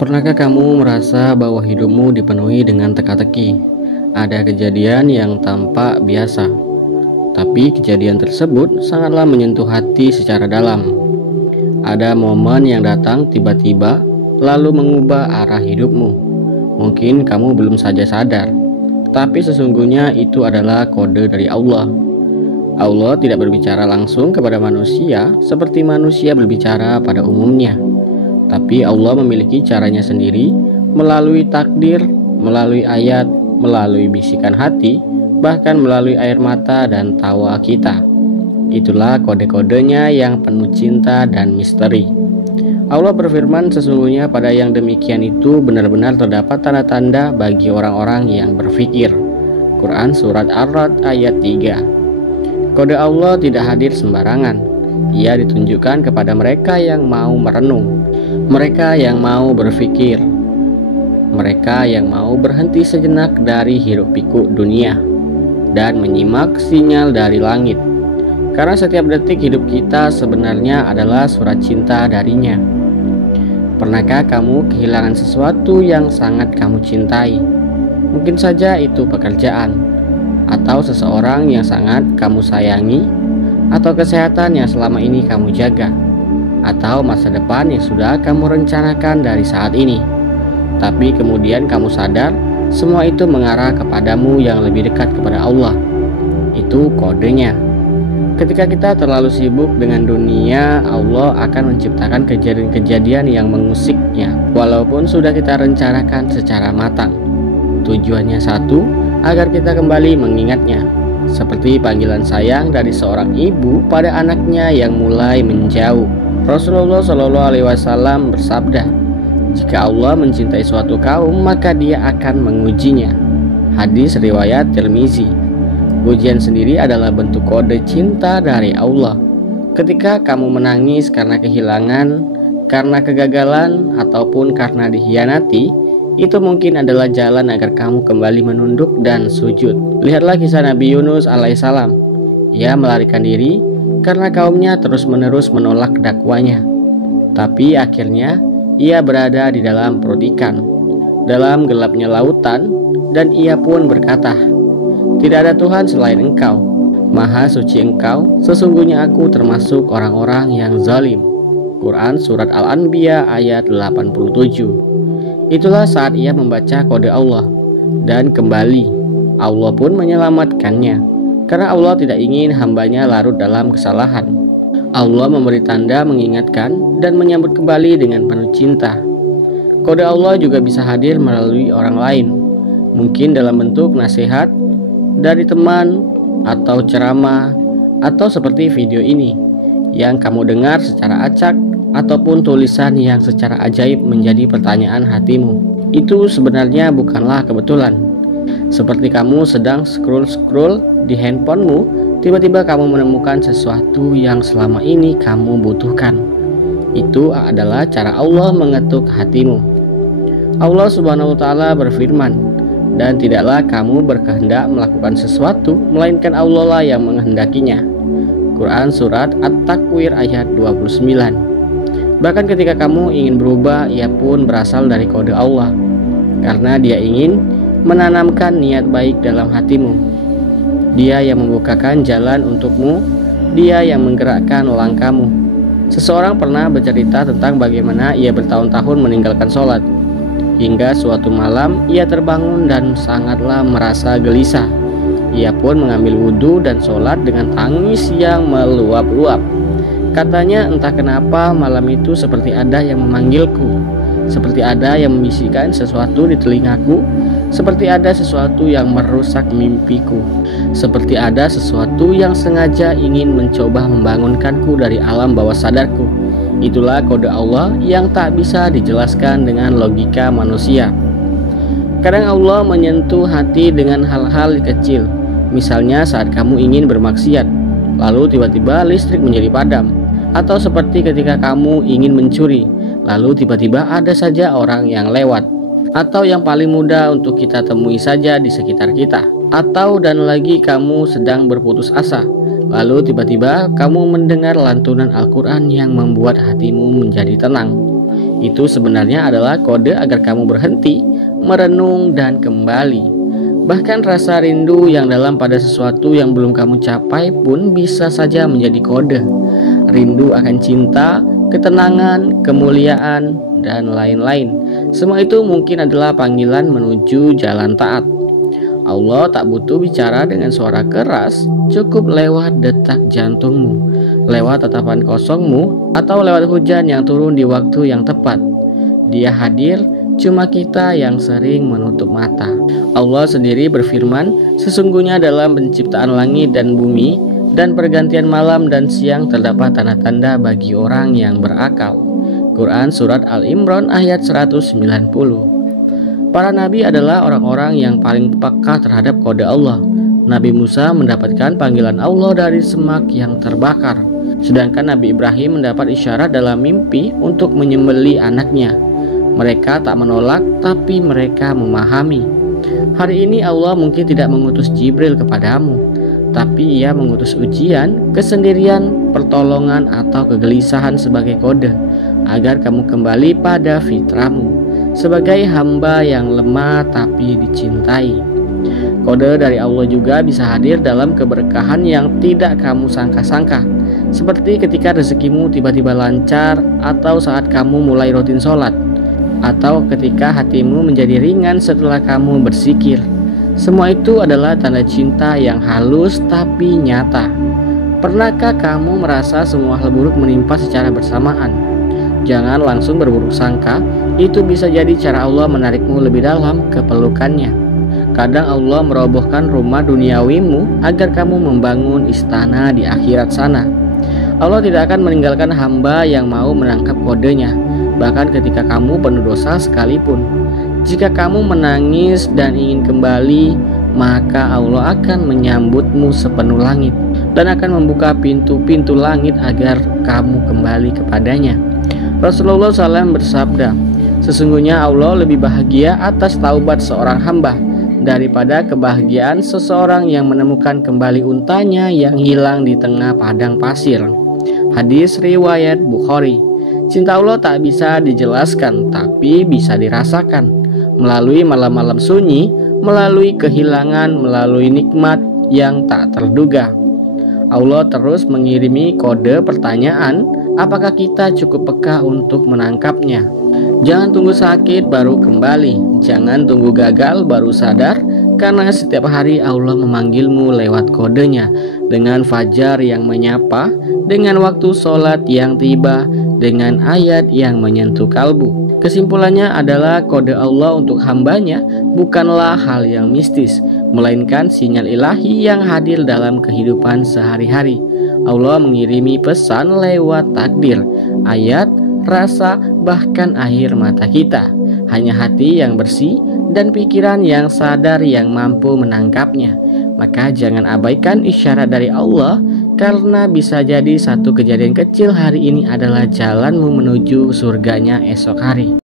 Pernahkah kamu merasa bahwa hidupmu dipenuhi dengan teka-teki? Ada kejadian yang tampak biasa, tapi kejadian tersebut sangatlah menyentuh hati secara dalam. Ada momen yang datang tiba-tiba, lalu mengubah arah hidupmu. Mungkin kamu belum saja sadar, tapi sesungguhnya itu adalah kode dari Allah. Allah tidak berbicara langsung kepada manusia seperti manusia berbicara pada umumnya. Tapi Allah memiliki caranya sendiri, melalui takdir, melalui ayat, melalui bisikan hati, bahkan melalui air mata dan tawa kita. Itulah kode-kodenya yang penuh cinta dan misteri. Allah berfirman, sesungguhnya pada yang demikian itu benar-benar terdapat tanda-tanda bagi orang-orang yang berfikir. Quran Surat Ar-Ra'd ayat 3. Kode Allah tidak hadir sembarangan. Ia ditunjukkan kepada mereka yang mau merenung, mereka yang mau berpikir, mereka yang mau berhenti sejenak dari hiruk-pikuk dunia dan menyimak sinyal dari langit. Karena setiap detik hidup kita sebenarnya adalah surat cinta darinya. Pernahkah kamu kehilangan sesuatu yang sangat kamu cintai? Mungkin saja itu pekerjaan, atau seseorang yang sangat kamu sayangi, atau kesehatan yang selama ini kamu jaga, atau masa depan yang sudah kamu rencanakan dari saat ini. Tapi kemudian kamu sadar, semua itu mengarah kepadamu yang lebih dekat kepada Allah. Itu kodenya. Ketika kita terlalu sibuk dengan dunia, Allah akan menciptakan kejadian-kejadian yang mengusiknya, walaupun sudah kita rencanakan secara matang. Tujuannya satu, agar kita kembali mengingatnya, seperti panggilan sayang dari seorang ibu pada anaknya yang mulai menjauh. Rasulullah Shallallahu Alaihi Wasallam bersabda, jika Allah mencintai suatu kaum, maka Dia akan mengujinya. Hadis riwayat Tirmizi. Ujian sendiri adalah bentuk kode cinta dari Allah. Ketika kamu menangis karena kehilangan, karena kegagalan, ataupun karena dikhianati, itu mungkin adalah jalan agar kamu kembali menunduk dan sujud. Lihatlah kisah Nabi Yunus alaihissalam. Ia melarikan diri karena kaumnya terus-menerus menolak dakwanya. Tapi akhirnya ia berada di dalam perut ikan, dalam gelapnya lautan, dan ia pun berkata, tidak ada Tuhan selain Engkau, Maha Suci Engkau, sesungguhnya aku termasuk orang-orang yang zalim. Quran Surat Al-Anbiya ayat 87. Itulah saat ia membaca kode Allah, dan kembali Allah pun menyelamatkannya, karena Allah tidak ingin hambanya larut dalam kesalahan. Allah memberi tanda mengingatkan dan menyambut kembali dengan penuh cinta. Kode Allah juga bisa hadir melalui orang lain, mungkin dalam bentuk nasihat dari teman, atau ceramah, atau seperti video ini yang kamu dengar secara acak, ataupun tulisan yang secara ajaib menjadi pertanyaan hatimu. Itu sebenarnya bukanlah kebetulan. Seperti kamu sedang scroll-scroll di handphonemu, tiba-tiba kamu menemukan sesuatu yang selama ini kamu butuhkan. Itu adalah cara Allah mengetuk hatimu. Allah Subhanahu wa Ta'ala berfirman, dan tidaklah kamu berkehendak melakukan sesuatu, melainkan Allah lah yang menghendakinya. Quran Surat At-Takwir ayat 29. Bahkan ketika kamu ingin berubah, ia pun berasal dari kode Allah, karena Dia ingin menanamkan niat baik dalam hatimu. Dia yang membukakan jalan untukmu, Dia yang menggerakkan langkahmu. Seseorang pernah bercerita tentang bagaimana ia bertahun-tahun meninggalkan sholat, hingga suatu malam ia terbangun dan sangatlah merasa gelisah. Ia pun mengambil wudhu dan sholat dengan tangis yang meluap-luap. Katanya, entah kenapa malam itu seperti ada yang memanggilku, seperti ada yang membisikkan sesuatu di telingaku, seperti ada sesuatu yang merusak mimpiku, seperti ada sesuatu yang sengaja ingin mencoba membangunkanku dari alam bawah sadarku. Itulah kode Allah yang tak bisa dijelaskan dengan logika manusia. Kadang Allah menyentuh hati dengan hal-hal kecil. Misalnya saat kamu ingin bermaksiat, lalu tiba-tiba listrik menjadi padam. Atau seperti ketika kamu ingin mencuri, lalu tiba-tiba ada saja orang yang lewat. Atau yang paling mudah untuk kita temui saja di sekitar kita. Atau dan lagi kamu sedang berputus asa, lalu tiba-tiba kamu mendengar lantunan Al-Quran yang membuat hatimu menjadi tenang. Itu sebenarnya adalah kode agar kamu berhenti, merenung, dan kembali. Bahkan rasa rindu yang dalam pada sesuatu yang belum kamu capai pun bisa saja menjadi kode. Rindu akan cinta, ketenangan, kemuliaan, dan lain-lain. Semua itu mungkin adalah panggilan menuju jalan taat. Allah tak butuh bicara dengan suara keras, cukup lewat detak jantungmu, lewat tatapan kosongmu, atau lewat hujan yang turun di waktu yang tepat. Dia hadir, cuma kita yang sering menutup mata. Allah sendiri berfirman, sesungguhnya dalam penciptaan langit dan bumi dan pergantian malam dan siang terdapat tanda-tanda bagi orang yang berakal. Quran Surat Al-Imran ayat 190. Para nabi adalah orang-orang yang paling peka terhadap kode Allah. Nabi Musa mendapatkan panggilan Allah dari semak yang terbakar, sedangkan Nabi Ibrahim mendapat isyarat dalam mimpi untuk menyembelih anaknya. Mereka tak menolak, tapi mereka memahami. Hari ini Allah mungkin tidak mengutus Jibril kepadamu, tapi Ia mengutus ujian, kesendirian, pertolongan, atau kegelisahan sebagai kode agar kamu kembali pada fitrahmu sebagai hamba yang lemah tapi dicintai. Kode dari Allah juga bisa hadir dalam keberkahan yang tidak kamu sangka-sangka, seperti ketika rezekimu tiba-tiba lancar, atau saat kamu mulai rutin sholat, atau ketika hatimu menjadi ringan setelah kamu berzikir. Semua itu adalah tanda cinta yang halus tapi nyata. Pernahkah kamu merasa semua hal buruk menimpa secara bersamaan? Jangan langsung berburuk sangka, itu bisa jadi cara Allah menarikmu lebih dalam ke pelukannya. Kadang Allah merobohkan rumah duniawimu agar kamu membangun istana di akhirat sana. Allah tidak akan meninggalkan hamba yang mau menangkap kodenya, bahkan ketika kamu penuh dosa sekalipun. Jika kamu menangis dan ingin kembali, maka Allah akan menyambutmu sepenuh langit dan akan membuka pintu-pintu langit agar kamu kembali kepadanya. Rasulullah SAW bersabda, sesungguhnya Allah lebih bahagia atas taubat seorang hamba daripada kebahagiaan seseorang yang menemukan kembali untanya yang hilang di tengah padang pasir. Hadis riwayat Bukhari. Cinta Allah tak bisa dijelaskan, tapi bisa dirasakan melalui malam-malam sunyi, melalui kehilangan, melalui nikmat yang tak terduga. Allah terus mengirimi kode pertanyaan, apakah kita cukup peka untuk menangkapnya? Jangan tunggu sakit baru kembali, jangan tunggu gagal baru sadar, karena setiap hari Allah memanggilmu lewat kodenya, dengan fajar yang menyapa, dengan waktu sholat yang tiba, dengan ayat yang menyentuh kalbu. Kesimpulannya adalah kode Allah untuk hambanya bukanlah hal yang mistis, melainkan sinyal ilahi yang hadir dalam kehidupan sehari-hari. Allah mengirimi pesan lewat takdir, ayat, rasa, bahkan air mata kita. Hanya hati yang bersih dan pikiran yang sadar yang mampu menangkapnya. Maka jangan abaikan isyarat dari Allah, karena bisa jadi satu kejadian kecil hari ini adalah jalanmu menuju surganya esok hari.